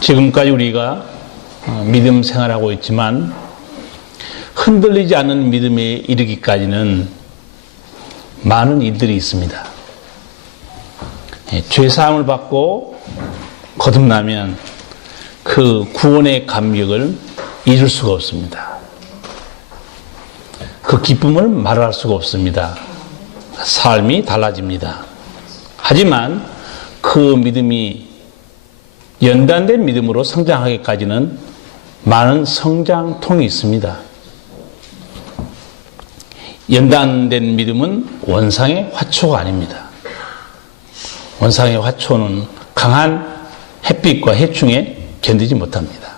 지금까지 우리가 믿음 생활하고 있지만 흔들리지 않는 믿음에 이르기까지는 많은 일들이 있습니다. 죄사함을 받고 거듭나면 그 구원의 감격을 잊을 수가 없습니다. 그 기쁨을 말할 수가 없습니다. 삶이 달라집니다. 하지만 그 믿음이 연단된 믿음으로 성장하기까지는 많은 성장통이 있습니다. 연단된 믿음은 원상의 화초가 아닙니다. 원상의 화초는 강한 햇빛과 해충에 견디지 못합니다.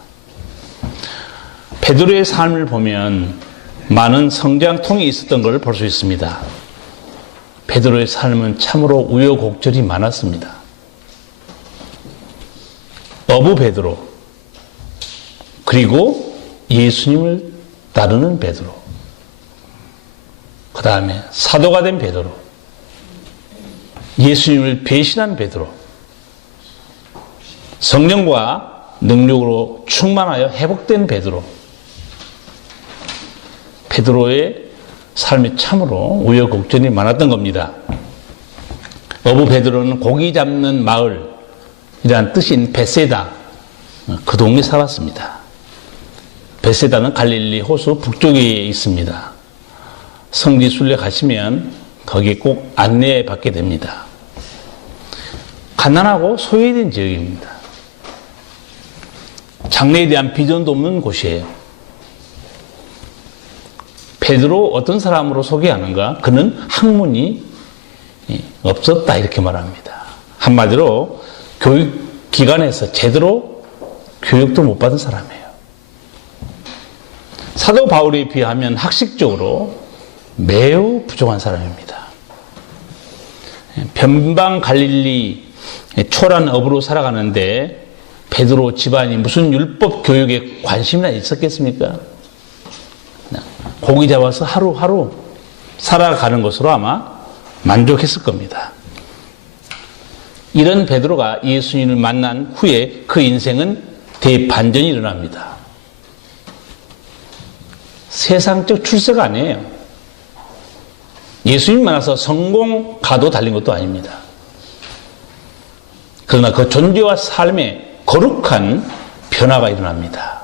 베드로의 삶을 보면 많은 성장통이 있었던 걸 볼 수 있습니다. 베드로의 삶은 참으로 우여곡절이 많았습니다. 어부 베드로, 그리고 예수님을 따르는 베드로, 그 다음에 사도가 된 베드로, 예수님을 배신한 베드로, 성령과 능력으로 충만하여 회복된 베드로. 베드로의 삶이 참으로 우여곡절이 많았던 겁니다. 어부 베드로는 고기 잡는 마을이라는 뜻인 베세다, 그 동네에 살았습니다. 베세다는 갈릴리 호수 북쪽에 있습니다. 성지순례 가시면 거기 꼭 안내받게 됩니다. 가난하고 소외된 지역입니다. 장래에 대한 비전도 없는 곳이에요. 베드로 어떤 사람으로 소개하는가? 그는 학문이 없었다, 이렇게 말합니다. 한마디로 교육기관에서 제대로 교육도 못 받은 사람이에요. 사도 바울에 비하면 학식적으로 매우 부족한 사람입니다. 변방 갈릴리 초란 어부로 살아가는데 베드로 집안이 무슨 율법 교육에 관심이나 있었겠습니까? 고기 잡아서 하루하루 살아가는 것으로 아마 만족했을 겁니다. 이런 베드로가 예수님을 만난 후에 그 인생은 대반전이 일어납니다. 세상적 출세가 아니에요. 예수님 만나서 성공가도 달린 것도 아닙니다. 그러나 그 존재와 삶에 거룩한 변화가 일어납니다.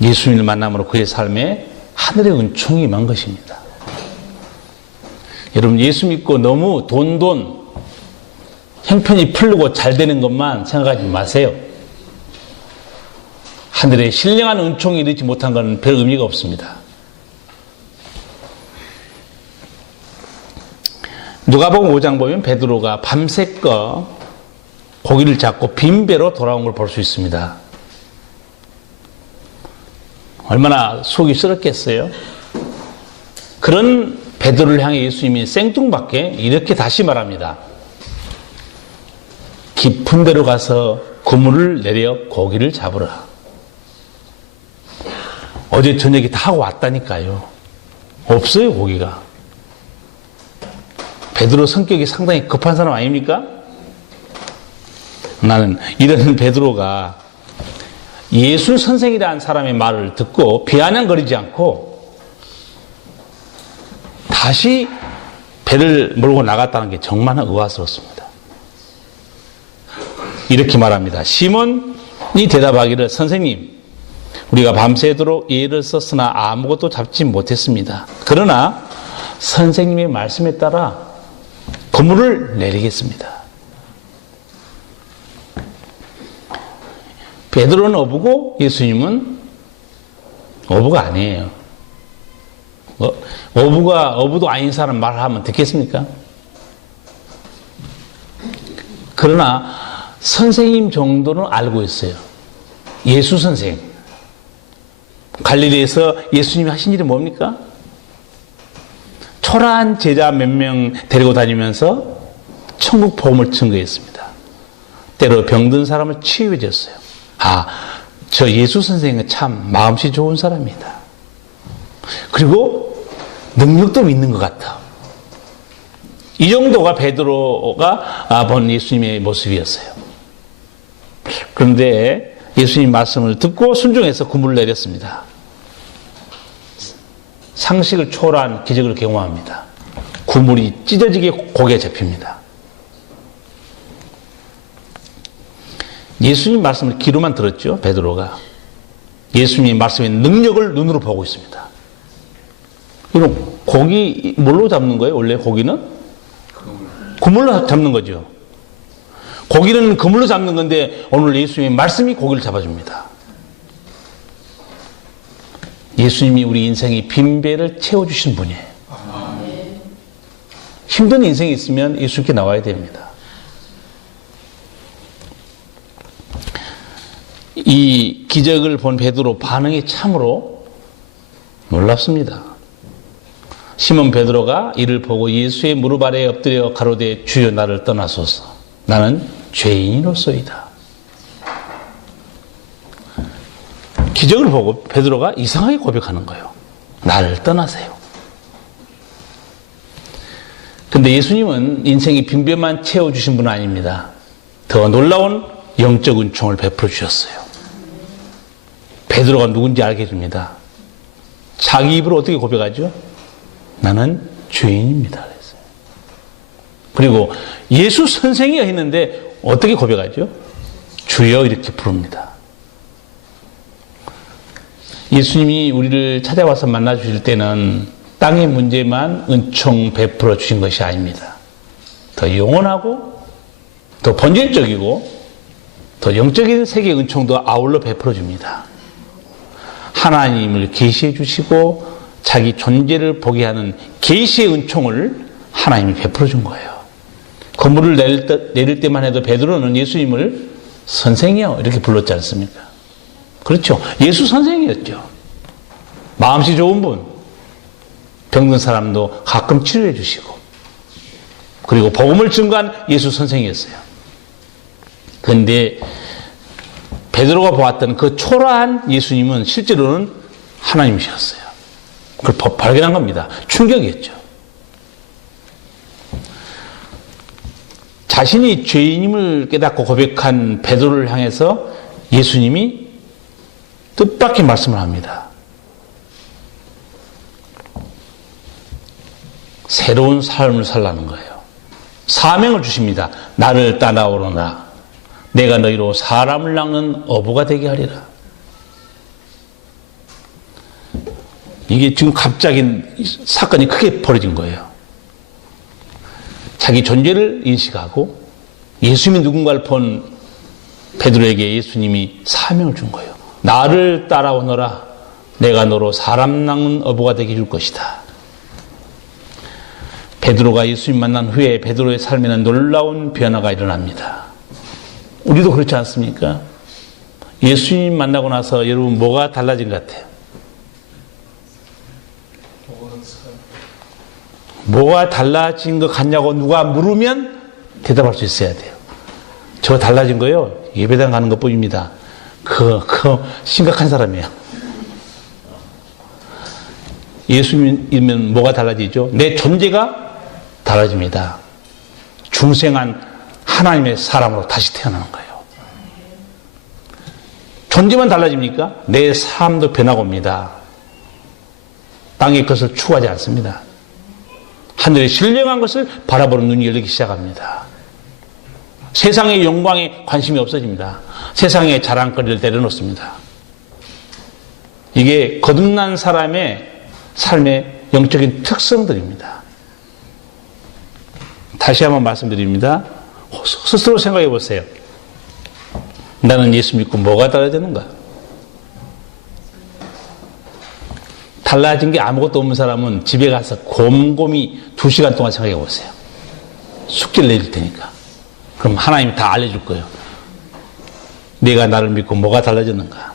예수님을 만남으로 그의 삶에 하늘의 은총이 임한 것입니다. 여러분, 예수 믿고 너무 돈 형편이 풀리고 잘 되는 것만 생각하지 마세요. 하늘의 신령한 은총이 이르지 못한 것은 별 의미가 없습니다. 누가복음 5장 보면 베드로가 밤새껏 고기를 잡고 빈배로 돌아온 걸 볼 수 있습니다. 얼마나 속이 쓰렸겠어요? 그런 베드로를 향해 예수님이 생뚱맞게 이렇게 다시 말합니다. 깊은 데로 가서 그물을 내려 고기를 잡으라. 어제 저녁에 다 하고 왔다니까요. 없어요, 고기가. 베드로 성격이 상당히 급한 사람 아닙니까? 나는 이런 베드로가 예수 선생이라는 사람의 말을 듣고 비아냥거리지 않고 다시 배를 몰고 나갔다는 게 정말 의아스럽습니다. 이렇게 말합니다. 시몬이 대답하기를, 선생님, 우리가 밤새도록 애를 썼으나 아무것도 잡지 못했습니다. 그러나 선생님의 말씀에 따라 그물을 내리겠습니다. 베드로는 어부고 예수님은 어부가 아니에요. 어부도 아닌 사람 말하면 듣겠습니까? 그러나 선생님 정도는 알고 있어요. 예수 선생. 갈릴리에서 예수님이 하신 일이 뭡니까? 초라한 제자 몇 명 데리고 다니면서 천국 복음을 증거했습니다. 때로 병든 사람을 치유해 줬어요. 저 예수 선생은 참 마음씨 좋은 사람이다. 그리고 능력도 있는 것 같아. 이 정도가 베드로가 본 예수님의 모습이었어요. 그런데 예수님 말씀을 듣고 순종해서 그물을 내렸습니다. 상식을 초월한 기적을 경험합니다. 그물이 찢어지게 고개 잡힙니다. 예수님 말씀을 귀로만 들었죠, 베드로가. 예수님 말씀의 능력을 눈으로 보고 있습니다. 그럼 고기 뭘로 잡는 거예요? 원래 고기는? 그물로 잡는 거죠. 고기는 그물로 잡는 건데 오늘 예수님의 말씀이 고기를 잡아줍니다. 예수님이 우리 인생의 빈배를 채워주신 분이에요. 힘든 인생이 있으면 예수님께 나와야 됩니다. 이 기적을 본 베드로 반응이 참으로 놀랍습니다. 시몬 베드로가 이를 보고 예수의 무릎 아래에 엎드려 가로되 주여 나를 떠나소서 나는 죄인이로소이다. 기적을 보고 베드로가 이상하게 고백하는 거예요. 나를 떠나세요. 근데 예수님은 인생의 빈배만 채워주신 분은 아닙니다. 더 놀라운 영적 은총을 베풀어 주셨어요. 베드로가 누군지 알게 됩니다. 자기 입으로 어떻게 고백하죠? 나는 죄인입니다. 그랬어요. 그리고 예수 선생이여 했는데 어떻게 고백하죠? 주여 이렇게 부릅니다. 예수님이 우리를 찾아와서 만나주실 때는 땅의 문제만 은총 베풀어 주신 것이 아닙니다. 더 영원하고 더 본질적이고 더 영적인 세계의 은총도 아울러 베풀어 줍니다. 하나님을 계시해 주시고 자기 존재를 보게 하는 계시의 은총을 하나님이 베풀어 준 거예요. 건물을 내릴 때만 해도 베드로는 예수님을 선생이요 이렇게 불렀지 않습니까? 그렇죠. 예수 선생이었죠. 마음씨 좋은 분, 병든 사람도 가끔 치료해 주시고 그리고 복음을 증거한 예수 선생이었어요. 그런데 베드로가 보았던 그 초라한 예수님은 실제로는 하나님이셨어요. 그걸 발견한 겁니다. 충격이었죠. 자신이 죄인임을 깨닫고 고백한 베드로를 향해서 예수님이 뜻밖의 말씀을 합니다. 새로운 삶을 살라는 거예요. 사명을 주십니다. 나를 따라오너라. 내가 너희로 사람을 낚는 어부가 되게 하리라. 이게 지금 갑자기 사건이 크게 벌어진 거예요. 자기 존재를 인식하고 예수님이 누군가를 본 베드로에게 예수님이 사명을 준 거예요. 나를 따라오너라. 내가 너로 사람 낚는 어부가 되게 해줄 것이다. 베드로가 예수님 만난 후에 베드로의 삶에는 놀라운 변화가 일어납니다. 우리도 그렇지 않습니까? 예수님 만나고 나서 여러분 뭐가 달라진 것 같아요? 뭐가 달라진 것 같냐고 누가 물으면 대답할 수 있어야 돼요. 저 달라진 거요? 예배당 가는 것 뿐입니다. 그거 심각한 사람이에요. 예수님이면 뭐가 달라지죠? 내 존재가 달라집니다. 중생한 하나님의 사람으로 다시 태어나는 거예요. 존재만 달라집니까? 내 삶도 변하고 옵니다. 땅의 것을 추구하지 않습니다. 하늘의 신령한 것을 바라보는 눈이 열리기 시작합니다. 세상의 영광에 관심이 없어집니다. 세상의 자랑거리를 내려놓습니다. 이게 거듭난 사람의 삶의 영적인 특성들입니다. 다시 한번 말씀드립니다. 스스로 생각해 보세요. 나는 예수 믿고 뭐가 달라졌는가? 달라진 게 아무것도 없는 사람은 집에 가서 곰곰이 2시간 동안 생각해 보세요. 숙제를 내릴 테니까. 그럼 하나님이 다 알려줄 거예요. 내가 나를 믿고 뭐가 달라졌는가?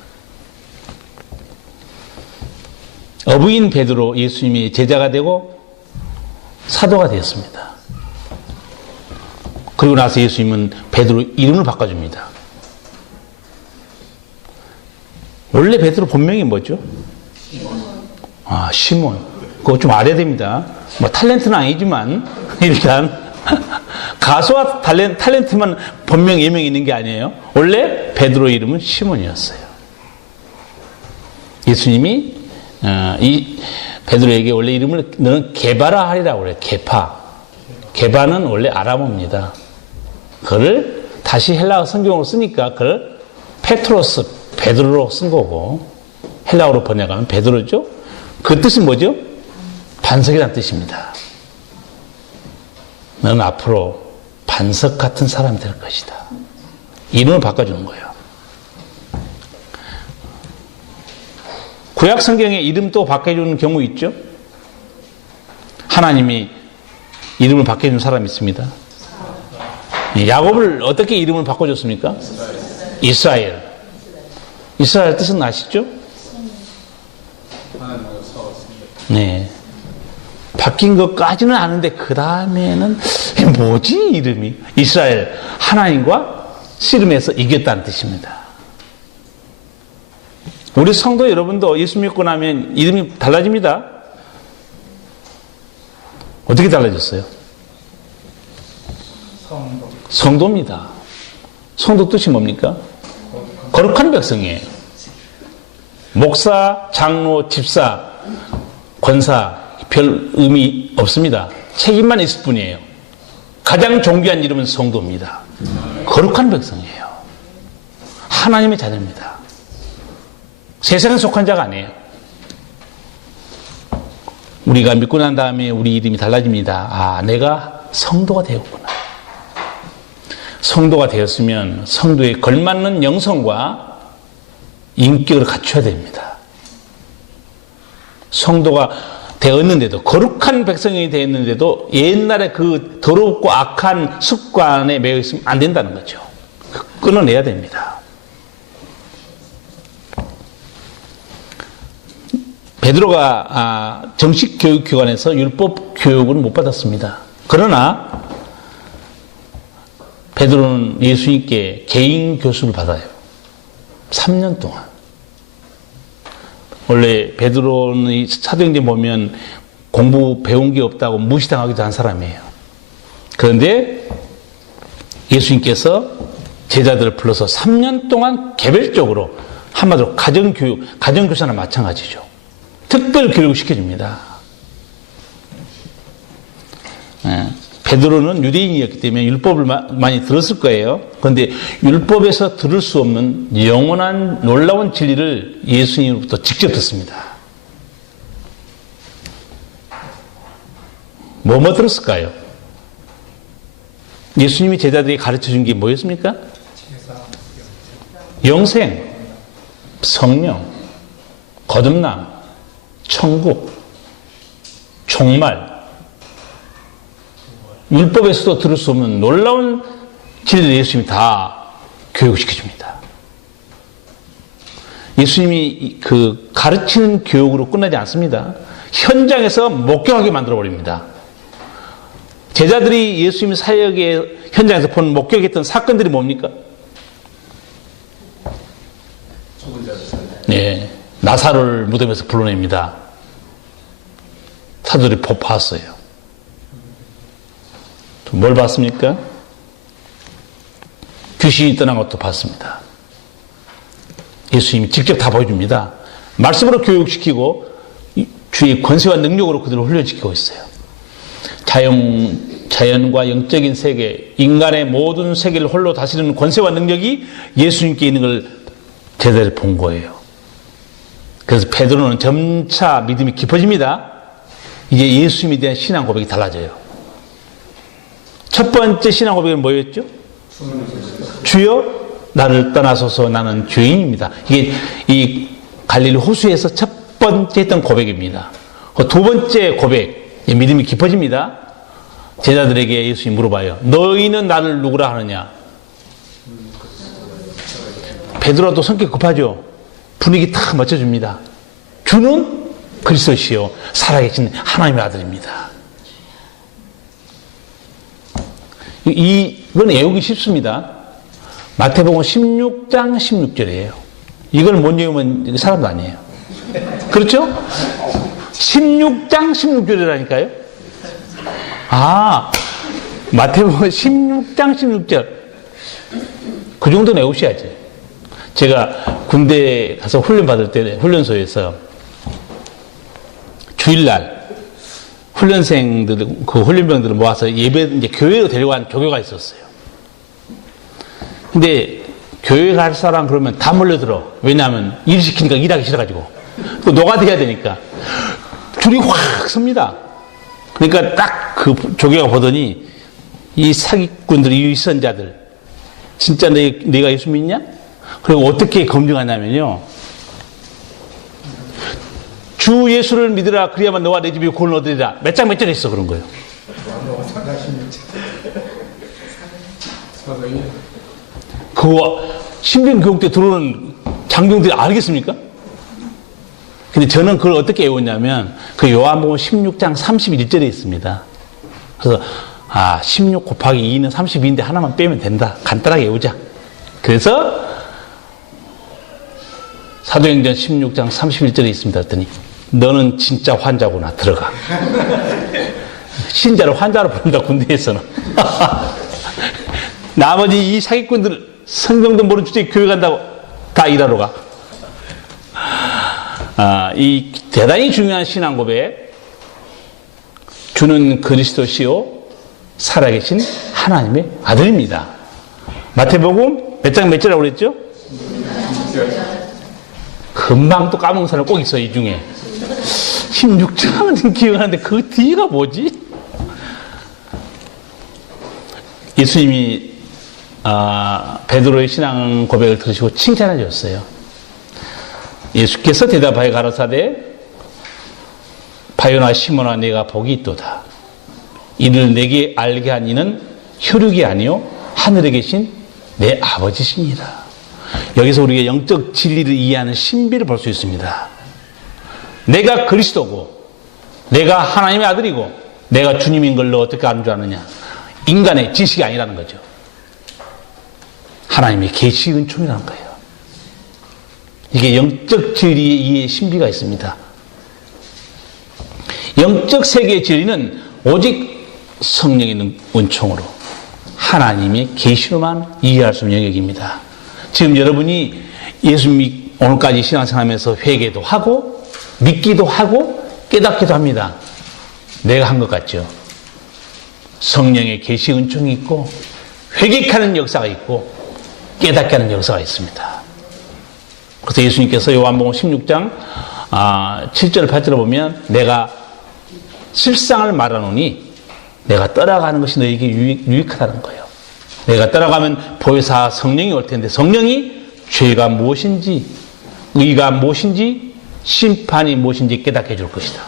어부인 베드로 예수님이 제자가 되고 사도가 되었습니다. 그리고 나서 예수님은 베드로 이름을 바꿔줍니다. 원래 베드로 본명이 뭐죠? 시몬. 그거 좀 알아야 됩니다. 뭐 탤런트는 아니지만 일단 가수와 탤런트만 본명 예명이 있는 게 아니에요. 원래 베드로의 이름은 시몬이었어요. 예수님이 이 베드로에게 원래 이름을 너는 게바라 하리라고 그래요. 게바는 원래 아람어입니다. 그걸 다시 헬라어 성경으로 쓰니까 그걸 페트로스, 베드로로 쓴 거고, 헬라어로 번역하면 베드로죠. 그 뜻은 뭐죠? 반석이라는 뜻입니다. 너는 앞으로 반석 같은 사람이 될 것이다. 이름을 바꿔주는 거예요. 구약 성경에 이름 또 바꿔주는 경우 있죠? 하나님이 이름을 바꿔준 사람이 있습니다. 야곱을 어떻게 이름을 바꿔줬습니까? 이스라엘. 이스라엘 뜻은 아시죠? 네. 바뀐 것까지는 아는데 그 다음에는 뭐지 이름이? 이스라엘, 하나님과 씨름해서 이겼다는 뜻입니다. 우리 성도 여러분도 예수 믿고 나면 이름이 달라집니다. 어떻게 달라졌어요? 성도입니다. 성도 뜻이 뭡니까? 거룩한 백성이에요. 목사, 장로, 집사, 권사 별 의미 없습니다. 책임만 있을 뿐이에요. 가장 존귀한 이름은 성도입니다. 거룩한 백성이에요. 하나님의 자녀입니다. 세상에 속한 자가 아니에요. 우리가 믿고 난 다음에 우리 이름이 달라집니다. 아, 내가 성도가 되었구나. 성도가 되었으면 성도에 걸맞는 영성과 인격을 갖춰야 됩니다. 성도가 되었는데도, 거룩한 백성이 되었는데도 옛날에 그 더럽고 악한 습관에 매여 있으면 안 된다는 거죠. 끊어내야 됩니다. 베드로가 정식 교육기관에서 율법 교육은 못 받았습니다. 그러나 베드로는 예수님께 개인 교수를 받아요. 3년 동안. 원래 베드로는 사도행전 보면 공부 배운 게 없다고 무시당하기도 한 사람이에요. 그런데 예수님께서 제자들을 불러서 3년 동안 개별적으로, 한마디로 가정교사나 마찬가지죠. 특별 교육을 시켜줍니다. 베드로는 유대인이었기 때문에 율법을 많이 들었을 거예요. 그런데 율법에서 들을 수 없는 영원한 놀라운 진리를 예수님으로부터 직접 듣습니다. 뭐 들었을까요? 예수님이 제자들이 가르쳐 준 게 뭐였습니까? 영생, 성령, 거듭남, 천국, 종말, 율법에서도 들을 수 없는 놀라운 진리를 예수님이 다 교육시켜줍니다. 예수님이 그 가르치는 교육으로 끝나지 않습니다. 현장에서 목격하게 만들어버립니다. 제자들이 예수님의 사역의 현장에서 본 목격했던 사건들이 뭡니까? 네, 나사로를 무덤에서 불러냅니다. 사도들이 봤어요. 뭘 봤습니까? 귀신이 떠난 것도 봤습니다. 예수님이 직접 다 보여줍니다. 말씀으로 교육시키고 주의 권세와 능력으로 그들을 훈련시키고 있어요. 자연과 영적인 세계, 인간의 모든 세계를 홀로 다스리는 권세와 능력이 예수님께 있는 걸 제대로 본 거예요. 그래서 베드로는 점차 믿음이 깊어집니다. 이제 예수님에 대한 신앙 고백이 달라져요. 첫 번째 신앙 고백은 뭐였죠? 주여 나를 떠나소서 나는 죄인입니다. 이게 이 갈릴리 호수에서 첫 번째 했던 고백입니다. 두 번째 고백, 믿음이 깊어집니다. 제자들에게 예수님이 물어봐요. 너희는 나를 누구라 하느냐? 베드로도 성격 급하죠. 분위기 탁 맞춰줍니다. 주는 그리스도시요 살아계신 하나님의 아들입니다. 이건 외우기 쉽습니다. 마태복음 16장 16절이에요. 이걸 못 외우면 사람도 아니에요. 그렇죠? 16장 16절이라니까요. 마태복음 16장 16절. 그 정도는 외우셔야지. 제가 군대 가서 훈련 받을 때 훈련소에서 주일날 훈련생들, 그 훈련병들을 모아서 예배, 이제 교회로 데려간 조교가 있었어요. 근데 교회 갈 사람 그러면 다 몰려들어. 왜냐하면 일 시키니까 일하기 싫어가지고. 또 노가대야 되니까. 줄이 확 섭니다. 그러니까 딱 그 조교가 보더니 이 사기꾼들, 이 위선자들, 진짜 내가 예수 믿냐? 그리고 어떻게 검증하냐면요. 주 예수를 믿으라. 그래야만 너와 내 집이 구원을 얻으리라. 몇 장 몇 절 했어. 그런 거예요. 그거 신병교육 때 들어오는 장병들이 알겠습니까? 근데 저는 그걸 어떻게 외웠냐면 그 요한복음 16장 31절에 있습니다. 그래서 16 곱하기 2는 32인데 하나만 빼면 된다. 간단하게 외우자. 그래서 사도행전 16장 31절에 있습니다. 했더니 너는 진짜 환자구나. 들어가. 신자를 환자로 부른다. 군대에서는. 나머지 이 사기꾼들 성경도 모르는 주제에 교회 간다고 다 일하러 가. 이 대단히 중요한 신앙 고백. 주는 그리스도시요 살아계신 하나님의 아들입니다. 마태복음 몇 장 몇 절이라고 그랬죠? 금방 또 까먹는 사람 꼭 있어. 이 중에 16장은 기억하는데 그 뒤가 뭐지? 예수님이 베드로의 신앙 고백을 들으시고 칭찬해 줬어요. 예수께서 대답하여 가라사대 바요나 시몬아 네가 복이 있도다. 이를 내게 알게 한 이는 혈육이 아니요 하늘에 계신 내 아버지시니라. 여기서 우리가 영적 진리를 이해하는 신비를 볼 수 있습니다. 내가 그리스도고 내가 하나님의 아들이고 내가 주님인 걸 너 어떻게 아는 줄 아느냐. 인간의 지식이 아니라는 거죠. 하나님의 계시 은총이라는 거예요. 이게 영적 진리의 이해의 신비가 있습니다. 영적 세계의 진리는 오직 성령의 은총으로 하나님의 계시로만 이해할 수 있는 영역입니다. 지금 여러분이 예수 오늘까지 신앙생활하면서 회개도 하고 믿기도 하고 깨닫기도 합니다. 내가 한 것 같죠? 성령의 계시 은총이 있고 회개하는 역사가 있고 깨닫게 하는 역사가 있습니다. 그래서 예수님께서 요한복음 16장 7절 8절을 보면 내가 실상을 말하노니 내가 떠나가는 것이 너에게 유익하다는 거예요. 내가 떠나가면 보혜사 성령이 올 텐데 성령이 죄가 무엇인지 의가 무엇인지 심판이 무엇인지 깨닫게 해줄 것이다.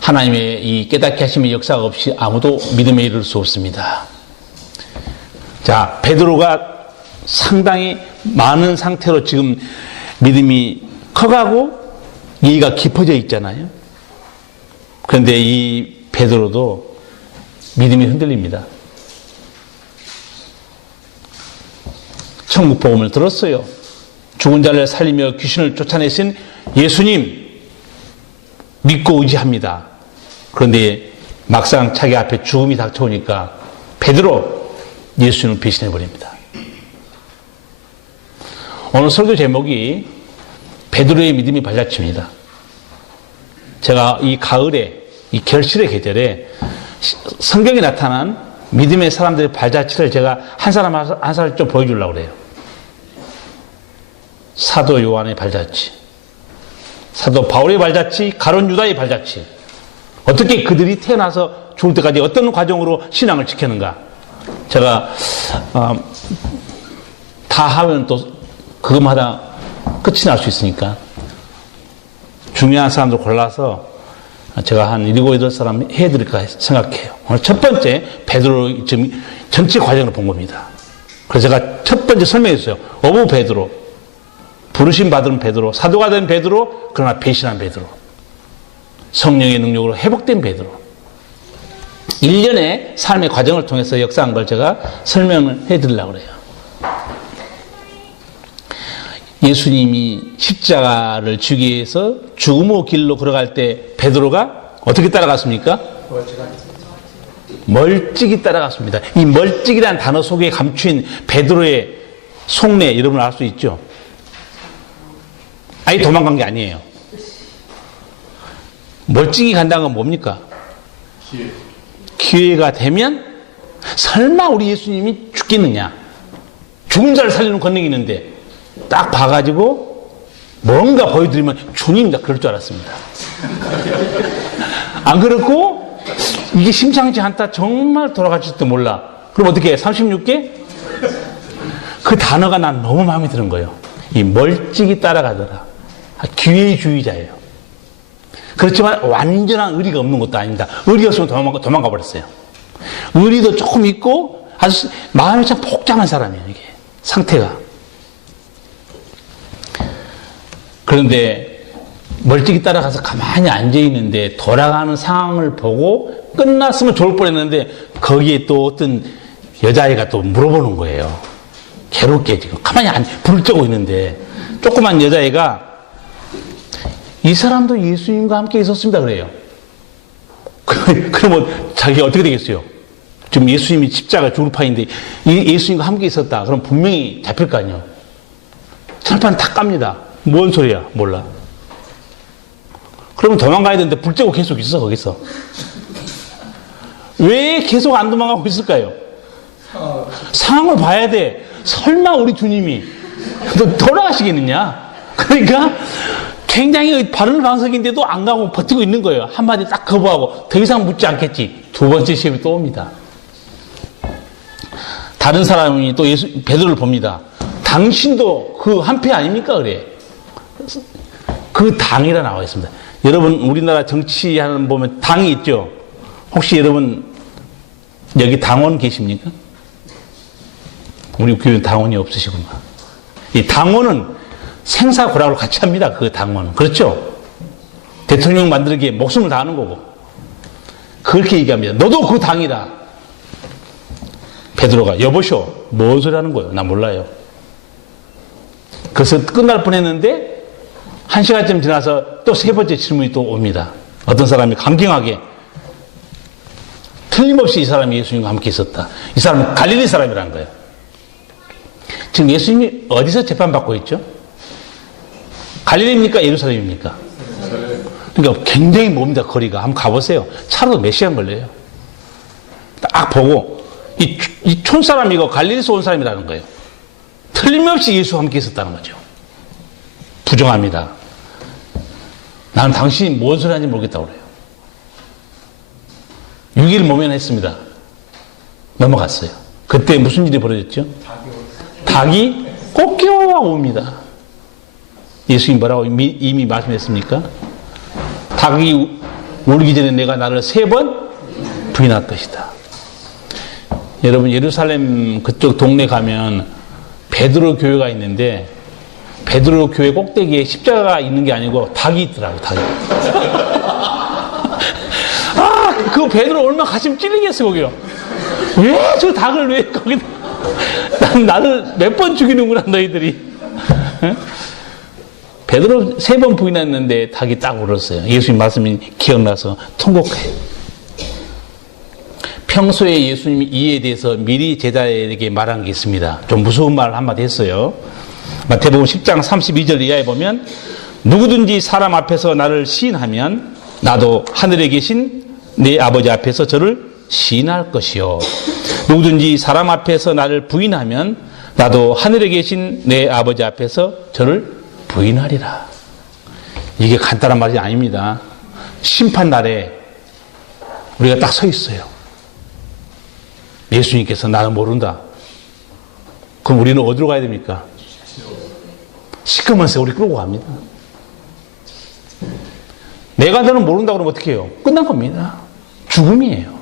하나님의 이 깨닫게 하심의 역사가 없이 아무도 믿음에 이를 수 없습니다. 자, 베드로가 상당히 많은 상태로 지금 믿음이 커가고 이해가 깊어져 있잖아요. 그런데 이 베드로도 믿음이 흔들립니다. 천국 복음을 들었어요. 죽은 자를 살리며 귀신을 쫓아내신 예수님 믿고 의지합니다. 그런데 막상 자기 앞에 죽음이 닥쳐오니까 베드로 예수님을 배신해버립니다. 오늘 설교 제목이 베드로의 믿음이 발자취입니다. 제가 이 가을에 이 결실의 계절에 성경에 나타난 믿음의 사람들의 발자취를 제가 한 사람 한 사람 좀 보여주려고 그래요. 사도 요한의 발자취, 사도 바울의 발자취, 가룟 유다의 발자취. 어떻게 그들이 태어나서 죽을 때까지 어떤 과정으로 신앙을 지켰는가. 제가 다 하면 또 그것마다 끝이 날 수 있으니까 중요한 사람들 골라서 제가 한 7, 8사람 해드릴까 생각해요. 오늘 첫 번째 베드로 지금 전체 과정을 본 겁니다. 그래서 제가 첫 번째 설명했어요. 어부 베드로, 부르심 받은 베드로, 사도가 된 베드로, 그러나 배신한 베드로, 성령의 능력으로 회복된 베드로. 1년의 삶의 과정을 통해서 역사한 걸 제가 설명을 해드리려고 그래요. 예수님이 십자가를 지기 위해서 죽음의 길로 걸어갈 때 베드로가 어떻게 따라갔습니까? 멀찍이 따라갔습니다. 이 멀찍이라는 단어 속에 감추인 베드로의 속내 여러분 알 수 있죠? 아예 도망간 게 아니에요. 멀찍이 간다는 건 뭡니까? 기회가 되면 설마 우리 예수님이 죽겠느냐? 죽은 자를 살리는 권능이 있는데 딱 봐가지고 뭔가 보여드리면 주님이다 그럴 줄 알았습니다. 안 그렇고 이게 심상치 않다 정말 돌아가실지도 몰라. 그럼 어떻게 해? 36개? 그 단어가 난 너무 마음에 드는 거예요. 이 멀찍이 따라가더라. 기회주의자예요. 그렇지만 완전한 의리가 없는 것도 아닙니다. 의리 없으면 도망가 버렸어요. 의리도 조금 있고 아주 마음이 참 복잡한 사람이에요. 이게 상태가. 그런데 멀찍이 따라가서 가만히 앉아있는데 돌아가는 상황을 보고 끝났으면 좋을 뻔했는데 거기에 또 어떤 여자아이가 또 물어보는 거예요. 괴롭게 지금 가만히 불을 쬐고 있는데 조그만 여자애가 이 사람도 예수님과 함께 있었습니다 그래요. 그러면 자기가 어떻게 되겠어요? 지금 예수님이 십자가 죽을 판인데 예수님과 함께 있었다. 그럼 분명히 잡힐 거 아니에요. 철판 탁 깝니다. 뭔 소리야? 몰라. 그러면 도망가야 되는데 불 쬐고 계속 있어 거기서. 왜 계속 안 도망가고 있을까요? 상황을 봐야 돼. 설마 우리 주님이 돌아가시겠느냐? 그러니까 굉장히 바른 방석인데도 안 가고 버티고 있는 거예요. 한마디 딱 거부하고 더 이상 묻지 않겠지. 두 번째 시험이 또 옵니다. 다른 사람이 또 베드로를 봅니다. 당신도 그 한패 아닙니까? 그래. 그 당이라 나와 있습니다. 여러분 우리나라 정치하는 보면 당이 있죠. 혹시 여러분 여기 당원 계십니까? 우리 교회는 당원이 없으시구나. 이 당원은 생사고락을 같이 합니다. 그 당원은. 그렇죠? 대통령 만들기에 목숨을 다하는 거고. 그렇게 얘기합니다. 너도 그 당이다. 베드로가 여보쇼 뭔 소리 하는 거예요? 나 몰라요. 그래서 끝날 뻔했는데 1시간쯤 지나서 또 세 번째 질문이 또 옵니다. 어떤 사람이 강경하게 틀림없이 이 사람이 예수님과 함께 있었다. 이 사람은 갈릴리 사람이라는 거예요. 지금 예수님이 어디서 재판받고 있죠? 갈릴리입니까? 예루살렘입니까? 그러니까 굉장히 멉니다. 거리가. 한번 가보세요. 차로도 몇 시간 걸려요. 딱 보고 이 촌사람이고 갈릴리에서 온 사람이라는 거예요. 틀림없이 예수와 함께 있었다는 거죠. 부정합니다. 나는 당신이 뭔 소리 하는지 모르겠다고 그래요. 6일 모면했습니다. 넘어갔어요. 그때 무슨 일이 벌어졌죠? 닭이 꼭 끼어옵니다. 예수님 뭐라고 이미 말씀했습니까? 닭이 울기 전에 내가 나를 3번 부인할 것이다. 여러분 예루살렘 그쪽 동네 가면 베드로 교회가 있는데 베드로 교회 꼭대기에 십자가가 있는 게 아니고 닭이 있더라고요. 닭이. 그 베드로 얼마나 가슴 찔리겠어 거기요. 왜 저 닭을 왜 거기다 나를 몇 번 죽이는구나 너희들이. 베드로 3번 부인했는데 닭이 딱 울었어요. 예수님 말씀이 기억나서 통곡해. 평소에 예수님이 이에 대해서 미리 제자에게 말한 게 있습니다. 좀 무서운 말 한마디 했어요. 마태복음 10장 32절 이하에 보면 누구든지 사람 앞에서 나를 시인하면 나도 하늘에 계신 내 아버지 앞에서 저를 시인할 것이요. 누구든지 사람 앞에서 나를 부인하면 나도 하늘에 계신 내 아버지 앞에서 저를 부인하리라. 이게 간단한 말이 아닙니다. 심판날에 우리가 딱 서 있어요. 예수님께서 나를 모른다. 그럼 우리는 어디로 가야 됩니까? 시커먼 세월이 끌고 갑니다. 내가 너는 모른다 그러면 어떻게 해요? 끝난 겁니다. 죽음이에요.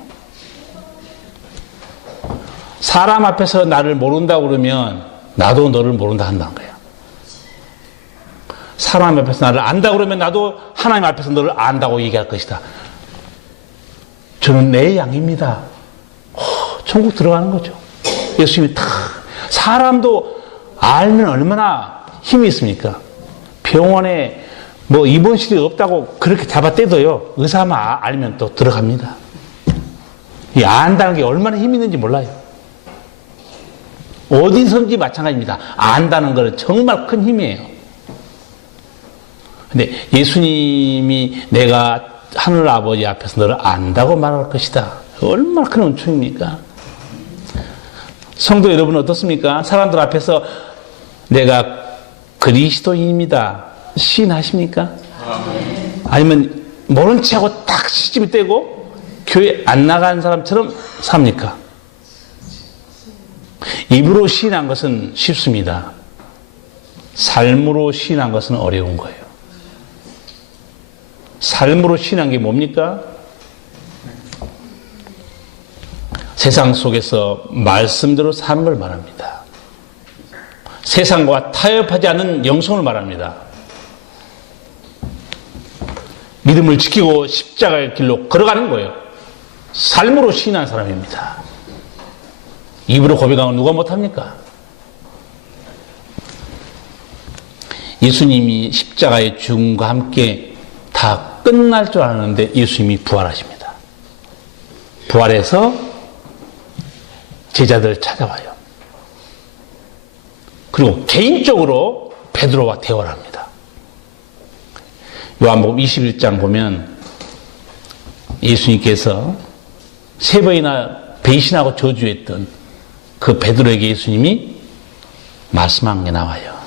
사람 앞에서 나를 모른다 그러면 나도 너를 모른다 한다는 거예요. 사람 앞에서 나를 안다 그러면 나도 하나님 앞에서 너를 안다고 얘기할 것이다. 저는 내 양입니다. 천국 들어가는 거죠. 예수님이 다 사람도 알면 얼마나 힘이 있습니까? 병원에 뭐 입원실이 없다고 그렇게 잡아떼도요. 의사만 알면 또 들어갑니다. 이 안다는 게 얼마나 힘이 있는지 몰라요. 어디선지 마찬가지입니다. 안다는 건 정말 큰 힘이에요. 근데 예수님이 내가 하늘 아버지 앞에서 너를 안다고 말할 것이다. 얼마나 큰 은총입니까? 성도 여러분 어떻습니까? 사람들 앞에서 내가 그리스도인입니다. 시인하십니까? 아니면 모른 체하고 딱 시집이 떼고 교회 안 나간 사람처럼 삽니까? 입으로 시인한 것은 쉽습니다. 삶으로 시인한 것은 어려운 거예요. 삶으로 시인한 게 뭡니까? 세상 속에서 말씀대로 사는 걸 말합니다. 세상과 타협하지 않는 영성을 말합니다. 믿음을 지키고 십자가의 길로 걸어가는 거예요. 삶으로 시인한 사람입니다. 입으로 고백하면 누가 못합니까? 예수님이 십자가의 죽음과 함께 다 끝날 줄 알았는데 예수님이 부활하십니다. 부활해서 제자들 찾아와요. 그리고 개인적으로 베드로와 대화를 합니다. 요한복음 21장 보면 예수님께서 세 번이나 배신하고 저주했던 그 베드로에게 예수님이 말씀한 게 나와요.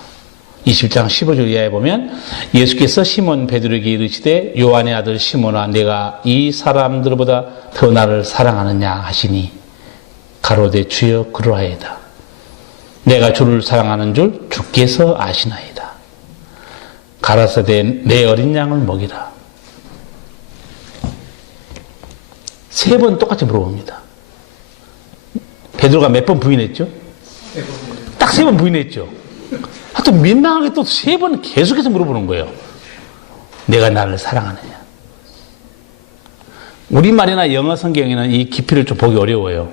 21장 15절 이하에 보면 예수께서 시몬 베드로에게 이르시되 요한의 아들 시몬아 내가 이 사람들보다 더 나를 사랑하느냐 하시니 가로되 주여 그러하이다. 내가 주를 사랑하는 줄 주께서 아시나이다. 가라사대 내 어린 양을 먹이라. 세 번 똑같이 물어봅니다. 베드로가 몇 번 부인했죠? 딱 세 번 부인했죠. 하여튼 민망하게 또 세 번 계속해서 물어보는 거예요. 내가 나를 사랑하느냐. 우리말이나 영어 성경에는 이 깊이를 좀 보기 어려워요.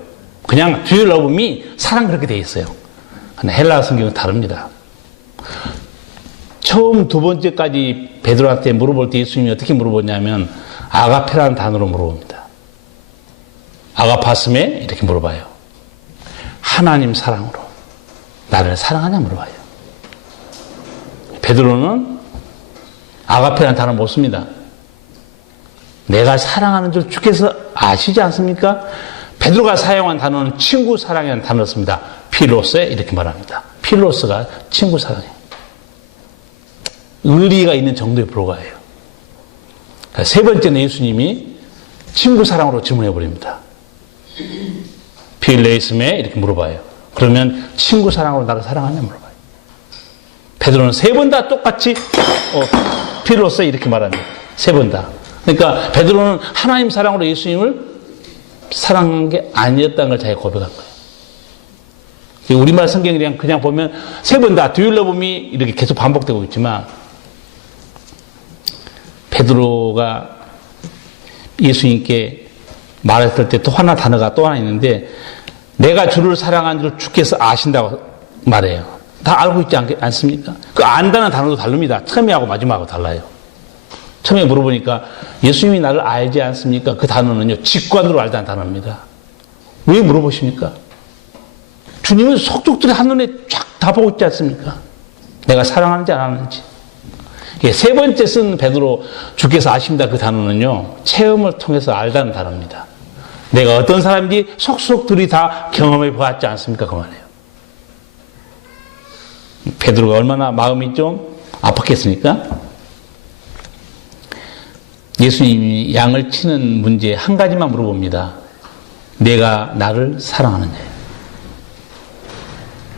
그냥 Do you love me? 사랑 그렇게 돼 있어요. 근데 헬라어 성경은 다릅니다. 처음 두 번째까지 베드로한테 물어볼 때 예수님이 어떻게 물어보냐면 아가페라는 단어로 물어봅니다. 아가파스메 이렇게 물어봐요. 하나님 사랑으로 나를 사랑하냐 물어봐요. 베드로는 아가페라는 단어 못 씁니다. 내가 사랑하는 줄 주께서 아시지 않습니까? 베드로가 사용한 단어는 친구 사랑이라는 단어를 씁니다. 필로세 이렇게 말합니다. 필로스가 친구 사랑이에요. 의리가 있는 정도에 불과해요. 그러니까 세 번째는 예수님이 친구 사랑으로 질문해 버립니다. 필레이스메 이렇게 물어봐요. 그러면 친구 사랑으로 나를 사랑하냐 물어봐요. 베드로는 세 번 다 똑같이 필로세 이렇게 말합니다. 세 번 다. 그러니까 베드로는 하나님 사랑으로 예수님을 사랑한 게 아니었다는 걸 자기가 고백한 거예요. 우리말 성경이랑 그냥 보면 세 번 다 Do you love me? 이렇게 계속 반복되고 있지만 베드로가 예수님께 말했을 때 또 하나 단어가 또 하나 있는데 내가 주를 사랑한 줄 주께서 아신다고 말해요. 다 알고 있지 않습니까? 그 안다는 단어도 다릅니다. 처음에하고 마지막하고 달라요. 처음에 물어보니까 예수님이 나를 알지 않습니까? 그 단어는요 직관으로 알다는 단어입니다. 왜 물어보십니까? 주님은 속속들이 한눈에 쫙 다 보고 있지 않습니까? 내가 사랑하는지 안 하는지. 세 번째 쓴 베드로 주께서 아십니다 그 단어는요 체험을 통해서 알다는 단어입니다. 내가 어떤 사람인지 속속들이 다 경험해 보았지 않습니까? 그 말이에요. 베드로가 얼마나 마음이 좀 아팠겠습니까? 예수님이 양을 치는 문제 한 가지만 물어봅니다. 내가 나를 사랑하느냐.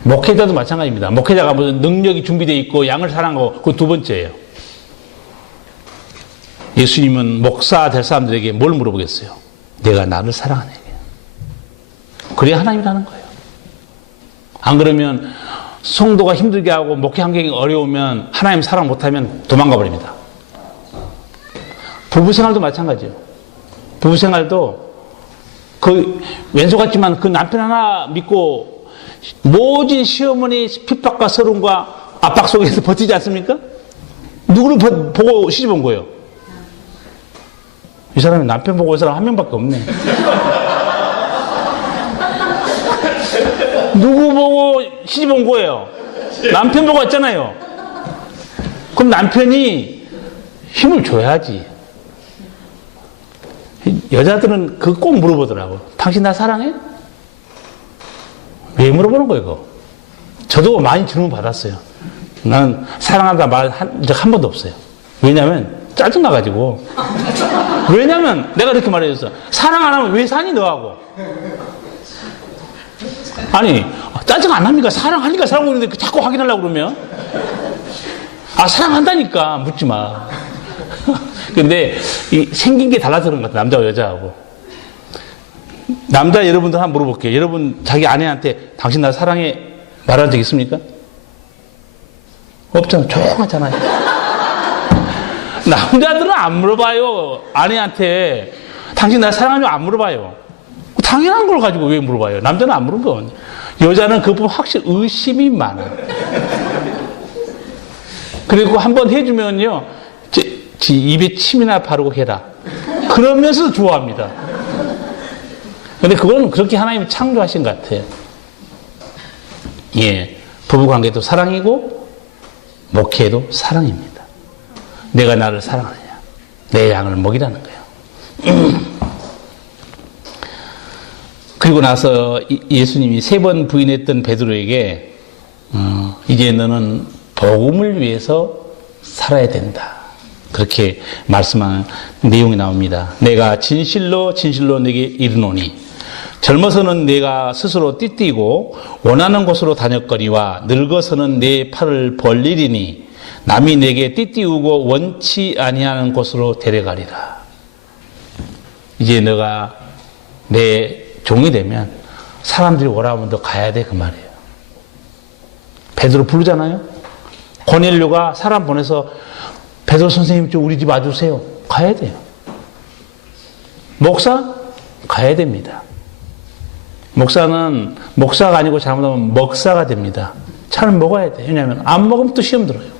목회자도 마찬가지입니다. 목회자가 무슨 능력이 준비되어 있고 양을 사랑하고 그 두 번째예요. 예수님은 목사 될 사람들에게 뭘 물어보겠어요? 내가 나를 사랑하느냐. 그래야 하나님이라는 거예요. 안 그러면 성도가 힘들게 하고 목회 환경이 어려우면 하나님 사랑 못하면 도망가 버립니다. 부부생활도 마찬가지예요. 부부생활도 그 왼수 같지만 그 남편 하나 믿고 모진 시어머니 핍박과 서름과 압박 속에서 버티지 않습니까? 누구를 보고 시집 온 거예요? 이 사람이 남편 보고 이 사람 한 명밖에 없네. 누구 보고 시집 온 거예요? 남편 보고 왔잖아요. 그럼 남편이 힘을 줘야지. 여자들은 그거 꼭 물어보더라고. 당신 나 사랑해? 왜 물어보는 거예요, 그거? 저도 많이 질문 받았어요. 나는 사랑한다 말 한 번도 없어요. 왜냐면 짜증나가지고. 왜냐면 내가 이렇게 말해줬어. 사랑 안 하면 왜 사니 너하고? 아니 짜증 안 합니까? 사랑하니까 사랑하고 있는데 자꾸 확인하려고 그러면. 아 사랑한다니까 묻지 마. 근데 생긴 게 달라서 그런 것 같아. 남자와 여자하고. 남자 여러분들 한번 물어볼게요. 여러분 자기 아내한테 당신 나 사랑해 말한 적 있습니까? 없잖아. 조용하잖아요. 남자들은 안 물어봐요. 아내한테 당신 나 사랑하냐고 안 물어봐요. 당연한 걸 가지고 왜 물어봐요? 남자는 안 물어봐요. 여자는 그 부분 확실히 의심이 많아. 그리고 한번 해주면요 지 입에 침이나 바르고 해라. 그러면서 좋아합니다. 근데 그건 그렇게 하나님이 창조하신 것 같아요. 예, 부부관계도 사랑이고 목회도 사랑입니다. 내가 나를 사랑하느냐, 내 양을 먹이라는 거예요. 그리고 나서 예수님이 3번 부인했던 베드로에게 이제 너는 복음을 위해서 살아야 된다. 그렇게 말씀한 내용이 나옵니다. 내가 진실로 진실로 내게 이르노니 젊어서는 내가 스스로 띠띠고 원하는 곳으로 다녔거니와 늙어서는 내 팔을 벌리리니 남이 내게 띠띠우고 원치 아니하는 곳으로 데려가리라. 이제 너가 내 종이 되면 사람들이 오라면 너 가야 돼 그 말이에요. 베드로 부르잖아요. 고넬료가 사람 보내서 베드로 선생님 좀 우리 집 와주세요. 가야 돼요. 목사? 가야 됩니다. 목사는 목사가 아니고 잘못하면 먹사가 됩니다. 잘 먹어야 돼요. 왜냐하면 안 먹으면 또 시험 들어요.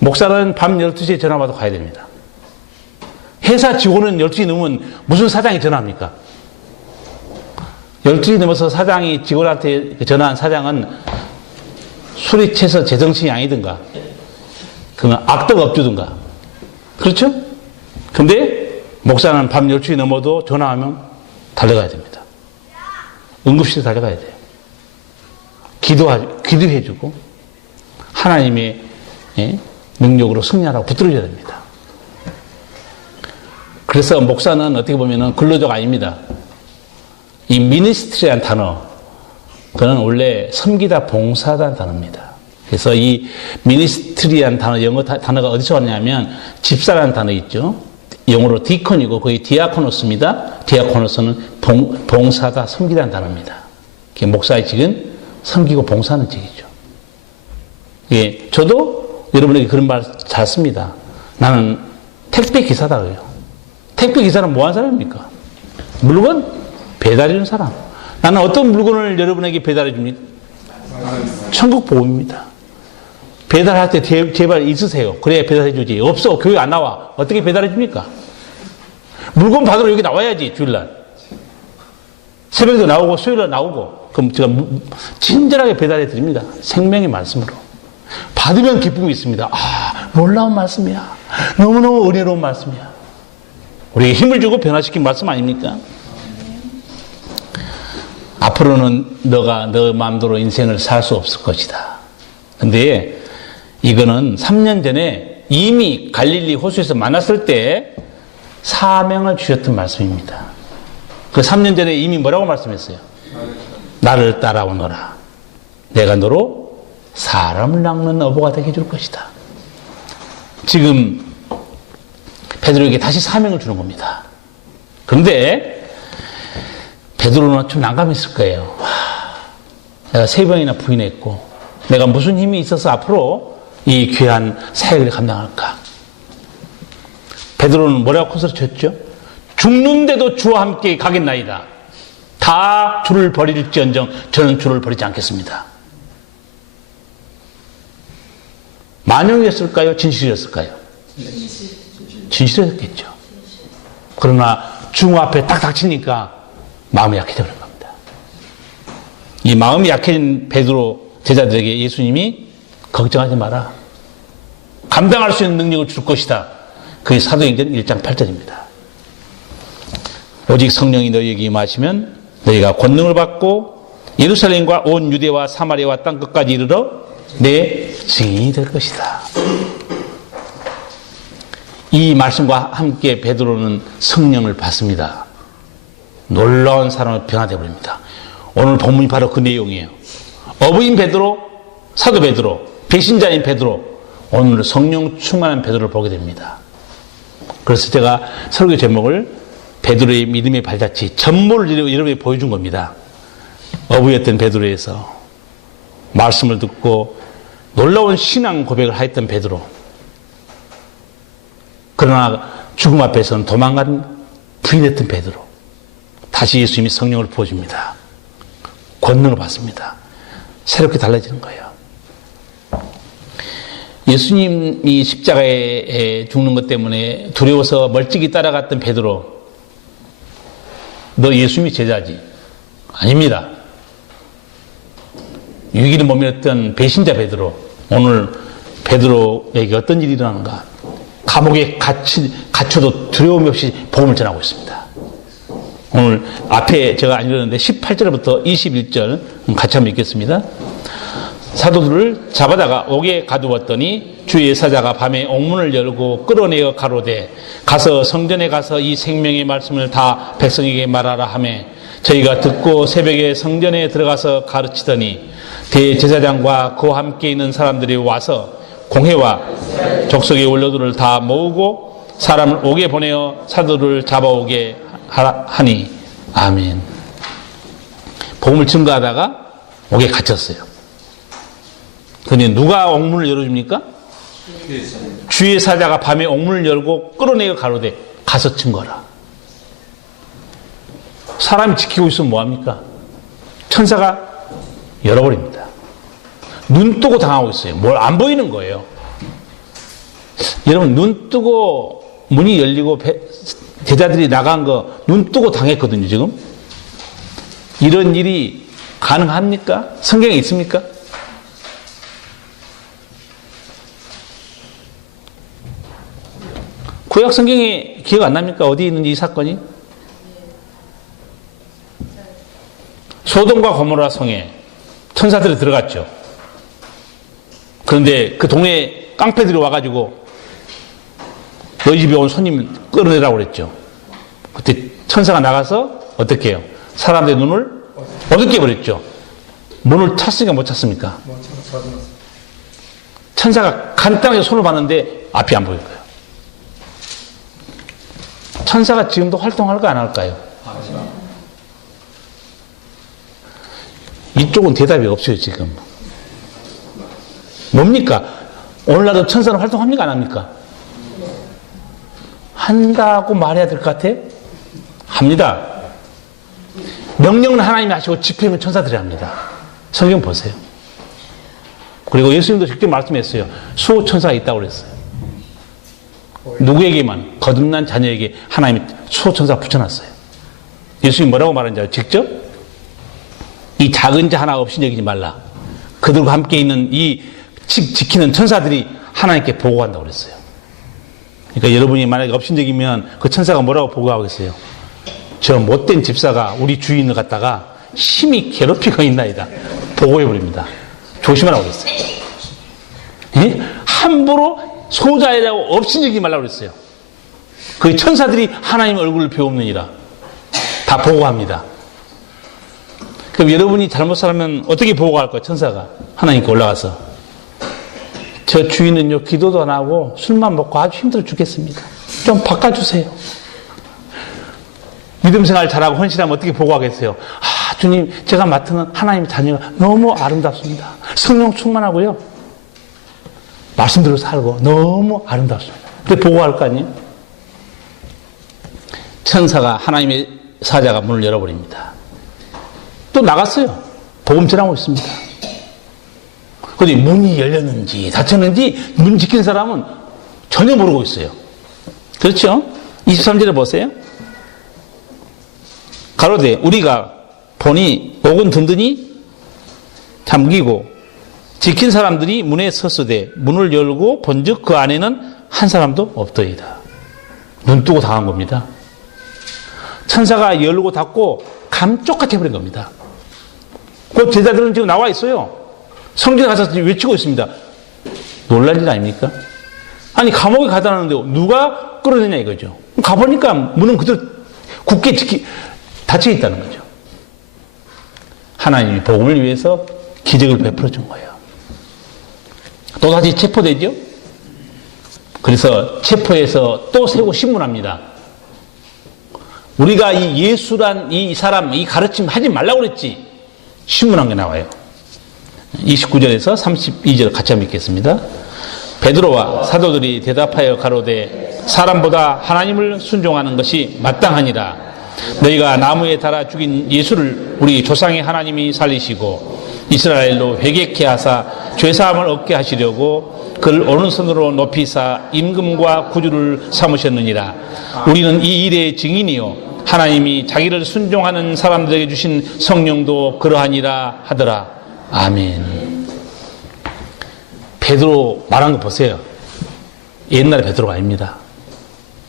목사는 밤 12시에 전화 받아 가야 됩니다. 회사 직원은 12시 넘으면 무슨 사장이 전화합니까? 12시 넘어서 사장이 직원한테 전화한 사장은 술이 채서 제정신이 아니든가 그러면 악덕 업주든가 그렇죠? 근데 목사는 밤 12시 넘어도 전화하면 달려가야 됩니다. 응급실에 달려가야 돼요. 기도해주고 하나님의 능력으로 승리하라고 붙들어줘야 됩니다. 그래서 목사는 어떻게 보면 근로자가 아닙니다. 이 미니스트리라는 단어, 그는 원래 섬기다 봉사하다는 단어입니다. 그래서 이 미니스트리라는 단어, 영어 단어가 어디서 왔냐면 집사라는 단어 있죠. 영어로 디컨이고 거기 디아코노스입니다. 디아코노스는 봉사다, 섬기다는 단어입니다. 목사의 직은 섬기고 봉사하는 직이죠. 예, 저도 여러분에게 그런 말 잘 씁니다. 나는 택배 기사다 그래요. 택배 기사는 뭐 하는 사람입니까? 물건 배달해주는 사람. 나는 어떤 물건을 여러분에게 배달해줍니까? 천국 복음입니다. 배달할 때 제발 있으세요. 그래야 배달해주지. 없어. 교회 안 나와. 어떻게 배달해줍니까? 물건 받으러 여기 나와야지, 주일날. 새벽에도 나오고, 수요일날 나오고. 그럼 제가 친절하게 배달해드립니다. 생명의 말씀으로. 받으면 기쁨이 있습니다. 아, 놀라운 말씀이야. 너무너무 은혜로운 말씀이야. 우리에게 힘을 주고 변화시킨 말씀 아닙니까? 앞으로는 너가 너 마음대로 인생을 살 수 없을 것이다. 근데 이거는 3년 전에 이미 갈릴리 호수에서 만났을 때 사명을 주셨던 말씀입니다. 그 3년 전에 이미 뭐라고 말씀했어요? 나를 따라오너라. 내가 너로 사람을 낚는 어부가 되게 해줄 것이다. 지금 베드로에게 다시 사명을 주는 겁니다. 그런데 베드로는 좀 난감했을 거예요. 와, 내가 3번이나 부인했고 내가 무슨 힘이 있어서 앞으로 이 귀한 사역을 감당할까? 베드로는 뭐라고 콘서트 쳤죠? 죽는데도 주와 함께 가겠나이다. 다 주를 버릴지언정 저는 주를 버리지 않겠습니다. 만영이었을까요? 진실이었을까요? 진실이었겠죠. 그러나 중 앞에 딱 닥치니까 마음이 약해져 버린 겁니다. 이 마음이 약해진 베드로 제자들에게 예수님이 걱정하지 마라. 감당할 수 있는 능력을 줄 것이다. 그게 사도행전 1장 8절입니다. 오직 성령이 너희에게 임하시면 너희가 권능을 받고 예루살렘과 온 유대와 사마리아와 땅끝까지 이르러 내 증인이 될 것이다. 이 말씀과 함께 베드로는 성령을 받습니다. 놀라운 사람을 변화되어 버립니다. 오늘 본문이 바로 그 내용이에요. 어부인 베드로, 사도 베드로, 배신자인 베드로, 오늘 성령 충만한 베드로를 보게 됩니다. 그래서 제가 설교 제목을 베드로의 믿음의 발자취, 전모를 여러분에게 보여준 겁니다. 어부였던 베드로에서 말씀을 듣고 놀라운 신앙 고백을 하였던 베드로. 그러나 죽음 앞에서는 도망간 부인했던 베드로. 다시 예수님이 성령을 부어줍니다. 권능을 받습니다. 새롭게 달라지는 거예요. 예수님이 십자가에 죽는 것 때문에 두려워서 멀찍이 따라갔던 베드로, 너 예수님이 제자지? 아닙니다. 위기를 못 밀었던 배신자 베드로, 오늘 베드로에게 어떤 일이 일어나는가? 감옥에 갇혀도 두려움 없이 복음을 전하고 있습니다. 오늘 앞에 제가 안 읽었는데 18절부터 21절 같이 한번 읽겠습니다. 사도들을 잡아다가 옥에 가두었더니 주의 사자가 밤에 옥문을 열고 끌어내어 가로되 가서 성전에 가서 이 생명의 말씀을 다 백성에게 말하라 하며 저희가 듣고 새벽에 성전에 들어가서 가르치더니 대제사장과 그와 함께 있는 사람들이 와서 공회와 족속의 원로들을 다 모으고 사람을 옥에 보내어 사도를 잡아오게 하니 아멘. 복음을 증거하다가 옥에 갇혔어요. 그런데 누가 옥문을 열어줍니까? 주의 사자가 밤에 옥문을 열고 끌어내어 가로되 가서 증거하라. 사람이 지키고 있으면 뭐합니까? 천사가 열어버립니다. 눈 뜨고 당하고 있어요. 뭘 안 보이는 거예요. 여러분, 눈 뜨고 문이 열리고 제자들이 나간 거 눈 뜨고 당했거든요, 지금. 이런 일이 가능합니까? 성경에 있습니까? 구약 성경에 기억 안 납니까? 어디 있는지 이 사건이? 소돔과 고모라 성에 천사들이 들어갔죠. 그런데 그 동네에 깡패들이 와가지고 너희 집에 온 손님 끌어내라고 그랬죠. 그때 천사가 나가서 어떻게 해요? 사람들의 눈을 어둡게 해버렸죠. 문을 찼으니까 못 찼습니까? 천사가 간단하게 손을 봤는데 앞이 안 보일 거예요. 천사가 지금도 활동할까 안 할까요? 이쪽은 대답이 없어요, 지금. 뭡니까? 오늘날도 천사는 활동합니까? 안 합니까? 한다고 말해야 될 것 같아? 합니다. 명령은 하나님이 하시고 집행은 천사들이 합니다. 성경 보세요. 그리고 예수님도 직접 말씀했어요. 수호천사가 있다고 그랬어요. 누구에게만? 거듭난 자녀에게 하나님이 수호천사 붙여놨어요. 예수님이 뭐라고 말하는지 알아요? 직접? 이 작은 자 하나 없이 여기지 말라. 그들과 함께 있는 이 지키는 천사들이 하나님께 보고한다고 그랬어요. 그러니까 여러분이 만약에 업신적이면 그 천사가 뭐라고 보고하겠어요? 저 못된 집사가 우리 주인을 갖다가 심히 괴롭히고 있나이다. 보고해버립니다. 조심하라고 그랬어요. 예? 함부로 소자이라고 업신여기지 말라고 그랬어요. 그 천사들이 하나님 얼굴을 배우느니라. 다 보고합니다. 그럼 여러분이 잘못 살면 어떻게 보고할까요? 천사가 하나님께 올라가서 저 주인은요 기도도 안 하고 술만 먹고 아주 힘들어 죽겠습니다. 좀 바꿔주세요. 믿음생활 잘하고 헌신하면 어떻게 보고하겠어요? 아 주님, 제가 맡은 하나님의 자녀가 너무 아름답습니다. 성령 충만하고요 말씀대로 살고 너무 아름답습니다. 그렇게 보고할 거 아니에요? 천사가, 하나님의 사자가 문을 열어버립니다. 또 나갔어요. 복음 전하고 있습니다. 그런데 문이 열렸는지 닫혔는지 문 지킨 사람은 전혀 모르고 있어요. 그렇죠? 23절에 보세요. 가로되 우리가 보니 옥은 든든히 잠기고 지킨 사람들이 문에 섰으되 문을 열고 본즉 그 안에는 한 사람도 없더이다. 눈 뜨고 당한 겁니다. 천사가 열고 닫고 감쪽같이 해버린 겁니다. 그 제자들은 지금 나와 있어요. 성전에 가서 외치고 있습니다. 놀랄 일 아닙니까? 아니 감옥에 가다놨는데 누가 끌어내냐 이거죠. 가보니까 문은 그대로 굳게 닫혀 있다는 거죠. 하나님이 복음을 위해서 기적을 베풀어 준 거예요. 또다시 체포되죠. 그래서 체포해서 또 세고 신문합니다. 우리가 이 예수란 이 사람 이 가르침 하지 말라고 그랬지. 신문한 게 나와요. 29절에서 32절 같이 한번 읽겠습니다. 베드로와 사도들이 대답하여 가로되 사람보다 하나님을 순종하는 것이 마땅하니라. 너희가 나무에 달아 죽인 예수를 우리 조상의 하나님이 살리시고 이스라엘로 회개케 하사 죄사함을 얻게 하시려고 그를 오른손으로 높이사 임금과 구주를 삼으셨느니라. 우리는 이 일의 증인이요 하나님이 자기를 순종하는 사람들에게 주신 성령도 그러하니라 하더라. 아멘. 베드로 말한 거 보세요. 옛날에 베드로가 아닙니다.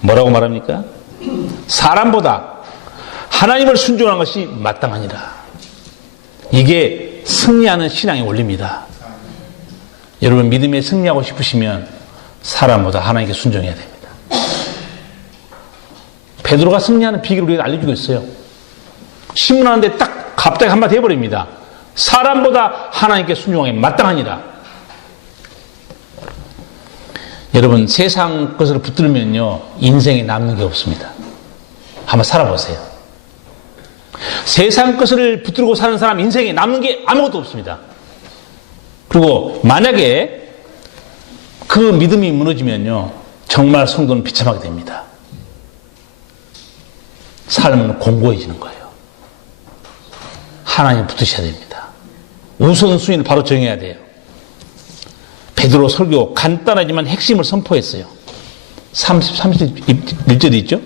뭐라고 말합니까? 사람보다 하나님을 순종하는 것이 마땅하니라. 이게 승리하는 신앙의 원리입니다. 여러분 믿음에 승리하고 싶으시면 사람보다 하나님께 순종해야 됩니다. 베드로가 승리하는 비결을 우리가 알려주고 있어요. 신문하는데 딱 갑자기 한마디 해버립니다. 사람보다 하나님께 순종하기 마땅하니라. 여러분 세상 것을 붙들면요 인생에 남는 게 없습니다. 한번 살아보세요. 세상 것을 붙들고 사는 사람 인생에 남는 게 아무것도 없습니다. 그리고 만약에 그 믿음이 무너지면요 정말 성도는 비참하게 됩니다. 삶은 공고해지는 거예요. 하나님 붙으셔야 됩니다. 우선순위를 바로 정해야 돼요. 베드로 설교 간단하지만 핵심을 선포했어요. 31절 있죠?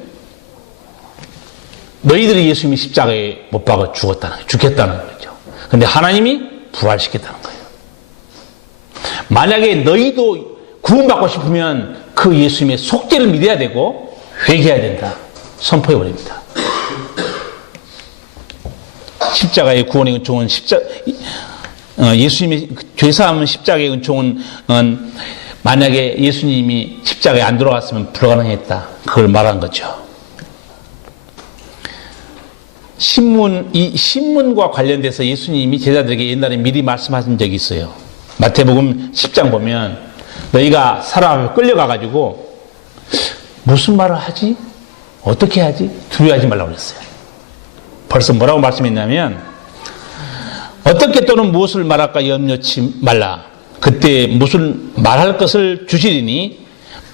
너희들이 예수님이 십자가에 못 박아 죽겠다는 거죠. 그런데 하나님이 부활시켰다는 거예요. 만약에 너희도 구원받고 싶으면 그 예수님의 속죄를 믿어야 되고 회개해야 된다. 선포해버립니다. 십자가의 구원의 은총은 예수님의 죄사함은 십자가의 은총은 만약에 예수님이 십자가에 안 들어갔으면 불가능했다. 그걸 말한 거죠. 이 신문과 관련돼서 예수님이 제자들에게 옛날에 미리 말씀하신 적이 있어요. 마태복음 10장 보면 너희가 사람 앞에 끌려가가지고 무슨 말을 하지? 어떻게 하지? 두려워하지 말라고 그랬어요. 벌써 뭐라고 말씀했냐면 어떻게 또는 무엇을 말할까 염려치 말라. 그때 무슨 말할 것을 주시리니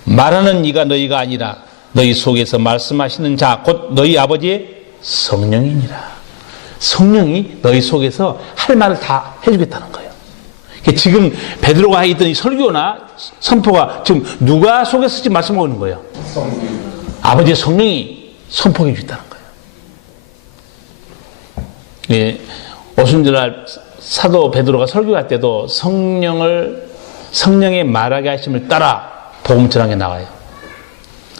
말하는 이가 너희가 아니라 너희 속에서 말씀하시는 자 곧 너희 아버지의 성령이니라. 성령이 너희 속에서 할 말을 다 해주겠다는 거예요. 지금 베드로가 했던 이 설교나 선포가 지금 누가 속에서 지금 말씀하고 있는 거예요? 아버지의 성령이 선포해 주겠다는 거예요. 예, 오순절날 사도 베드로가 설교할 때도 성령의 말하게 하심을 따라 복음 전하게 나와요.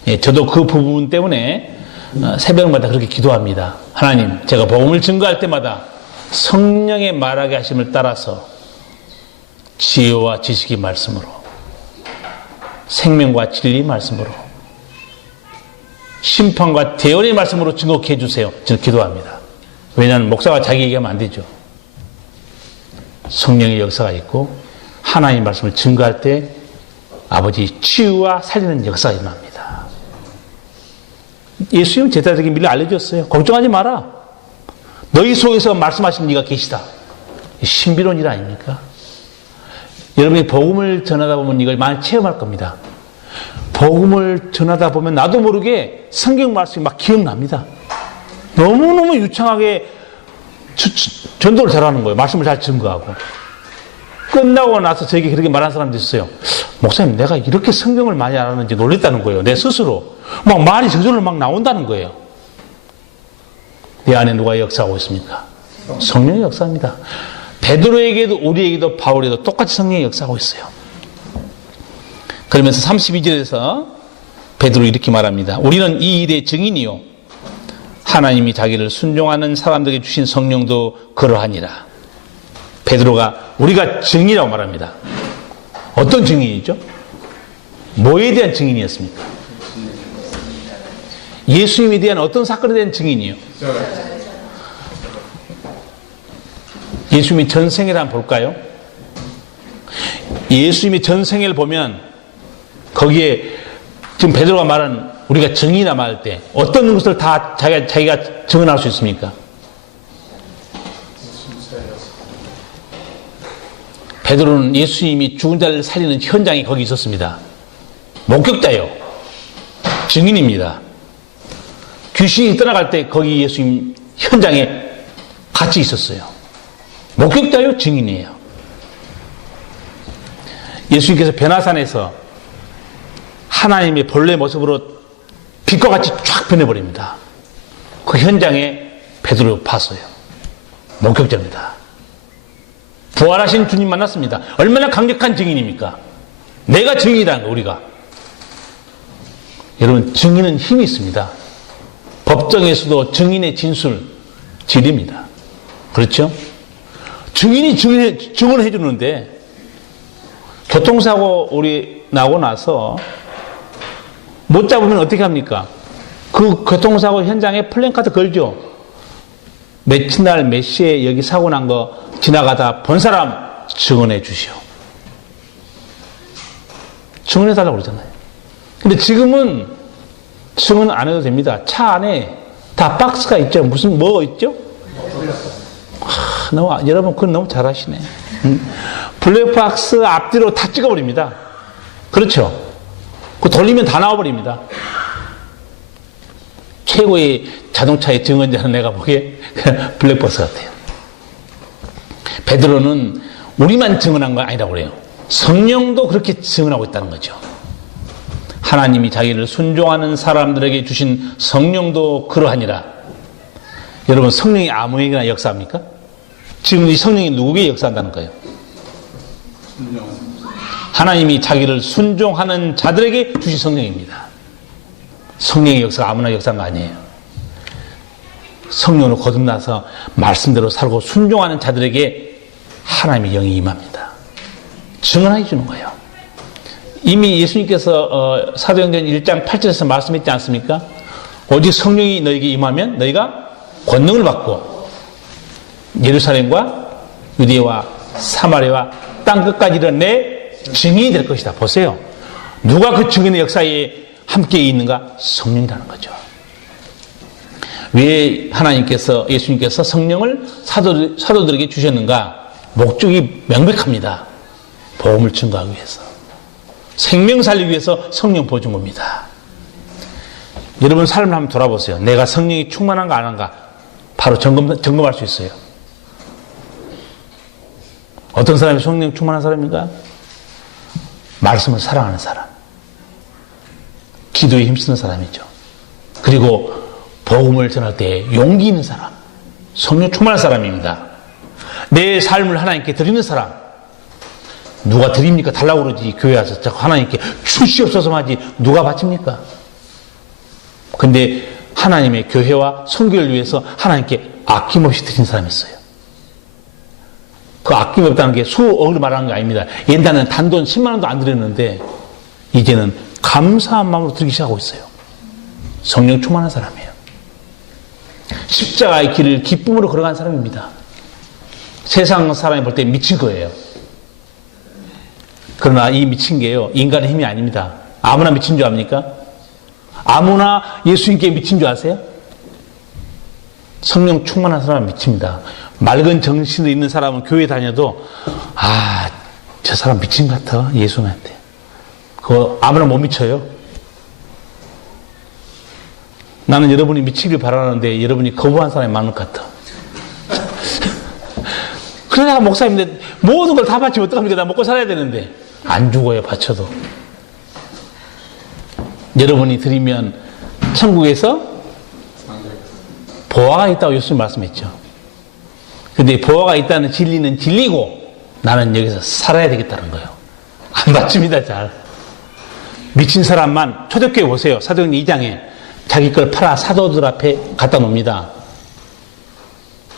예, 저도 그 부분 때문에 새벽마다 그렇게 기도합니다. 하나님, 제가 복음을 증거할 때마다 성령의 말하게 하심을 따라서 지혜와 지식의 말씀으로 생명과 진리의 말씀으로 심판과 대언의 말씀으로 증거케 해주세요. 저는 기도합니다. 왜냐하면 목사가 자기 얘기하면 안 되죠. 성령의 역사가 있고 하나님의 말씀을 증거할 때 아버지 치유와 살리는 역사가 일어납니다. 예수님은 제자들에게 미리 알려줬어요. 걱정하지 마라. 너희 속에서 말씀하시는 이가 계시다. 신비로운 일 아닙니까? 여러분이 복음을 전하다 보면 이걸 많이 체험할 겁니다. 복음을 전하다 보면 나도 모르게 성경 말씀이 막 기억납니다. 너무너무 유창하게 전도를 잘하는 거예요. 말씀을 잘 증거하고. 끝나고 나서 저에게 그렇게 말하는 사람도 있어요. 목사님, 내가 이렇게 성경을 많이 알았는지 놀랬다는 거예요. 내 스스로. 막 말이 저절로 막 나온다는 거예요. 내 안에 누가 역사하고 있습니까? 성령의 역사입니다. 베드로에게도 우리에게도 바울에게도 똑같이 성령이 역사하고 있어요. 그러면서 32절에서 베드로 이렇게 말합니다. 우리는 이 일의 증인이요 하나님이 자기를 순종하는 사람들에게 주신 성령도 그러하니라. 베드로가 우리가 증인이라고 말합니다. 어떤 증인이죠? 뭐에 대한 증인이었습니까? 예수님에 대한 어떤 사건에 대한 증인이요? 예수님의 전생애를 한번 볼까요? 예수님의 전생애를 보면 거기에 지금 베드로가 말한 우리가 증인이라 말할 때 어떤 것을 다 자기가 증언할 수 있습니까? 베드로는 예수님이 죽은 자를 살리는 현장에 거기 있었습니다. 목격자요. 증인입니다. 귀신이 떠나갈 때 거기 예수님 현장에 같이 있었어요. 목격자요, 증인이에요. 예수님께서 변화산에서 하나님의 본래 모습으로 빛과 같이 쫙 변해버립니다. 그 현장에 베드로 봤어요. 목격자입니다. 부활하신 주님 만났습니다. 얼마나 강력한 증인입니까? 내가 증인이라는 거, 우리가. 여러분, 증인은 힘이 있습니다. 법정에서도 증인의 진술, 진리입니다. 그렇죠? 증인이 증언해 주는데, 교통사고 우리 나고 나서 못 잡으면 어떻게 합니까? 그 교통사고 현장에 플랜카드 걸죠. 며칠 날 몇 시에 여기 사고 난 거 지나가다 본 사람 증언해 주시오. 증언해 달라고 그러잖아요. 근데 지금은 증언 안 해도 됩니다. 차 안에 다 박스가 있죠. 무슨 뭐 있죠? 여러분 그건 너무 잘하시네. 블랙박스 앞뒤로 다 찍어버립니다. 그렇죠? 그 돌리면 다 나와버립니다. 최고의 자동차의 증언자는 내가 보기에 블랙박스 같아요. 베드로는 우리만 증언한 건 아니라고 그래요. 성령도 그렇게 증언하고 있다는 거죠. 하나님이 자기를 순종하는 사람들에게 주신 성령도 그러하니라. 여러분, 성령이 아무에게나 역사합니까? 지금 이 성령이 누구에게 역사한다는 거예요? 하나님이 자기를 순종하는 자들에게 주신 성령입니다. 성령의 역사가 아무나 역사한 거 아니에요. 성령으로 거듭나서 말씀대로 살고 순종하는 자들에게 하나님의 영이 임합니다. 증언해 주는 거예요. 이미 예수님께서 사도행전 1장 8절에서 말씀했지 않습니까? 오직 성령이 너에게 임하면 너희가 권능을 받고 예루살렘과 유대와 사마리아와 땅끝까지 이르는 내 증인이 될 것이다. 보세요. 누가 그 증인의 역사에 함께 있는가? 성령이라는 거죠. 왜 예수님께서 성령을 사도들에게 주셨는가? 목적이 명백합니다. 복음을 증거하기 위해서. 생명 살리기 위해서 성령 보여준 겁니다. 여러분 삶을 한번 돌아보세요. 내가 성령이 충만한가 안 한가? 바로 점검할 수 있어요. 어떤 사람이 성령 충만한 사람인가? 말씀을 사랑하는 사람. 기도에 힘쓰는 사람이죠. 그리고 복음을 전할 때 용기 있는 사람. 성령 충만한 사람입니다. 내 삶을 하나님께 드리는 사람. 누가 드립니까? 달라고 그러지. 교회 와서 자꾸 하나님께 주시옵소서만 하지 누가 바칩니까? 근데 하나님의 교회와 선교를 위해서 하나님께 아낌없이 드린 사람이 있어요. 그 아낌없다는 게 수억을 말하는 게 아닙니다. 옛날에는 단돈 10만 원도 안 드렸는데 이제는 감사한 마음으로 드리기 시작하고 있어요. 성령 충만한 사람이에요. 십자가의 길을 기쁨으로 걸어간 사람입니다. 세상 사람이 볼 때 미친 거예요. 그러나 이 미친 게요, 인간의 힘이 아닙니다. 아무나 미친 줄 압니까? 아무나 예수님께 미친 줄 아세요? 성령 충만한 사람은 미칩니다. 맑은 정신이 있는 사람은 교회 다녀도 저 사람 미친 것 같아. 예수님한테. 그거 아무나 못 미쳐요. 나는 여러분이 미치길 바라는데 여러분이 거부한 사람이 많은 것 같아. 그러다가 목사님인데 모든 걸 다 바치면 어떡합니까? 나 먹고 살아야 되는데. 안 죽어요, 바쳐도. 여러분이 드리면 천국에서 보화가 있다고 예수님 말씀했죠. 근데 보화가 있다는 진리는 진리고 나는 여기서 살아야 되겠다는 거예요. 안 맞습니다, 잘. 미친 사람만 초대교회 보세요. 사도행전 2장에 자기 걸 팔아 사도들 앞에 갖다 놉니다.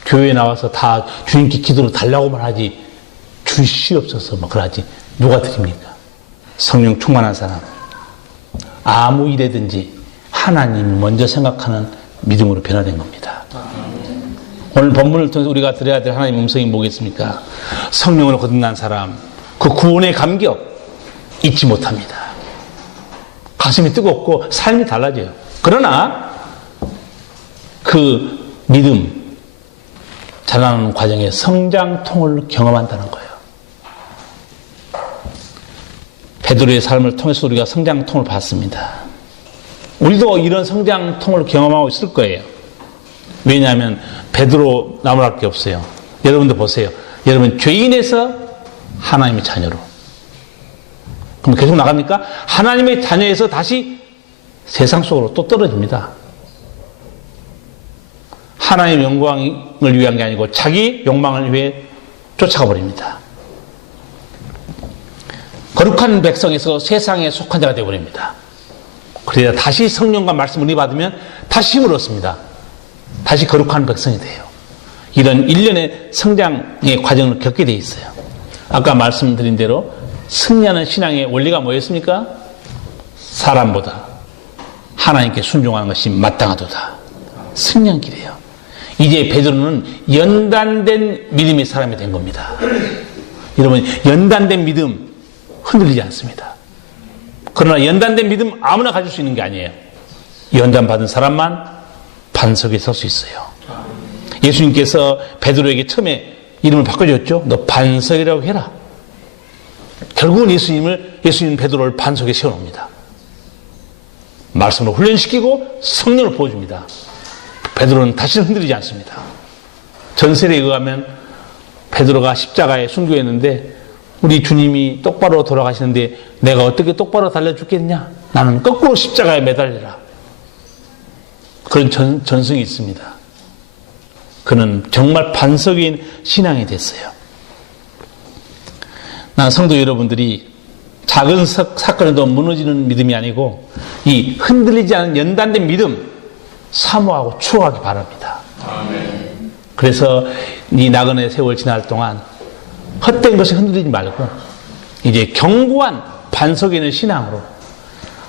교회에 나와서 다 주님께 기도로 달라고만 하지 주시옵소서 막 그러지 누가 드립니까? 성령 충만한 사람, 아무 일에든지 하나님 먼저 생각하는 믿음으로 변화된 겁니다. 오늘 본문을 통해서 우리가 들어야 될 하나님의 음성이 뭐겠습니까? 성령으로 거듭난 사람, 그 구원의 감격 잊지 못합니다. 가슴이 뜨겁고 삶이 달라져요. 그러나 그 믿음 자라나는 과정에 성장통을 경험한다는 거예요. 베드로의 삶을 통해서 우리가 성장통을 봤습니다. 우리도 이런 성장통을 경험하고 있을 거예요. 왜냐하면 베드로 나무랄 게 없어요. 여러분도 보세요. 여러분 죄인에서 하나님의 자녀로. 그럼 계속 나갑니까? 하나님의 자녀에서 다시 세상 속으로 또 떨어집니다. 하나님의 영광을 위한 게 아니고 자기 욕망을 위해 쫓아가 버립니다. 거룩한 백성에서 세상에 속한 자가 되어버립니다. 그래야 다시 성령과 말씀을 받으면 다시 힘을 얻습니다. 다시 거룩한 백성이 돼요. 이런 일련의 성장의 과정을 겪게 돼 있어요. 아까 말씀드린 대로 승리하는 신앙의 원리가 뭐였습니까? 사람보다 하나님께 순종하는 것이 마땅하도다. 승리한 길이에요. 이제 베드로는 연단된 믿음의 사람이 된 겁니다. 여러분, 연단된 믿음 흔들리지 않습니다. 그러나 연단된 믿음 아무나 가질 수 있는 게 아니에요. 연단받은 사람만 반석에 설 수 있어요. 예수님께서 베드로에게 처음에 이름을 바꿔줬죠. 너 반석이라고 해라. 결국은 예수님 베드로를 반석에 세워놓습니다. 말씀으로 훈련시키고 성령을 부어줍니다. 베드로는 다시는 흔들리지 않습니다. 전설에 의하면 베드로가 십자가에 순교했는데 우리 주님이 똑바로 돌아가시는데 내가 어떻게 똑바로 달려죽겠냐? 나는 거꾸로 십자가에 매달려라. 그런 전승이 있습니다. 그는 정말 반석인 신앙이 됐어요. 난 성도 여러분들이 작은 사건에도 무너지는 믿음이 아니고 이 흔들리지 않은 연단된 믿음 사모하고 추구하기 바랍니다. 아멘. 그래서 이 나그네 세월 지날 동안 헛된 것에 흔들리지 말고 이제 견고한 반석에 있는 신앙으로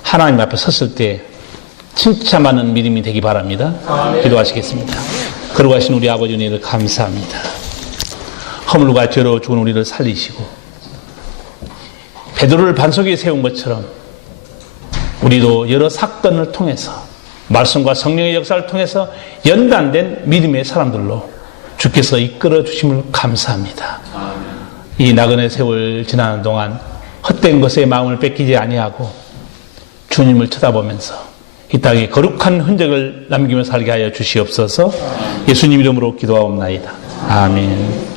하나님 앞에 섰을 때 칭찬받는 믿음이 되기 바랍니다. 아멘. 기도하시겠습니다. 거룩하신 우리 아버지 은혜를 감사합니다. 허물과 죄로 죽은 우리를 살리시고 베드로를 반석에 세운 것처럼 우리도 여러 사건을 통해서 말씀과 성령의 역사를 통해서 연단된 믿음의 사람들로 주께서 이끌어 주심을 감사합니다. 이 나그네 세월 지나는 동안 헛된 것에 마음을 뺏기지 아니하고 주님을 쳐다보면서 이 땅에 거룩한 흔적을 남기며 살게 하여 주시옵소서. 예수님 이름으로 기도하옵나이다. 아멘.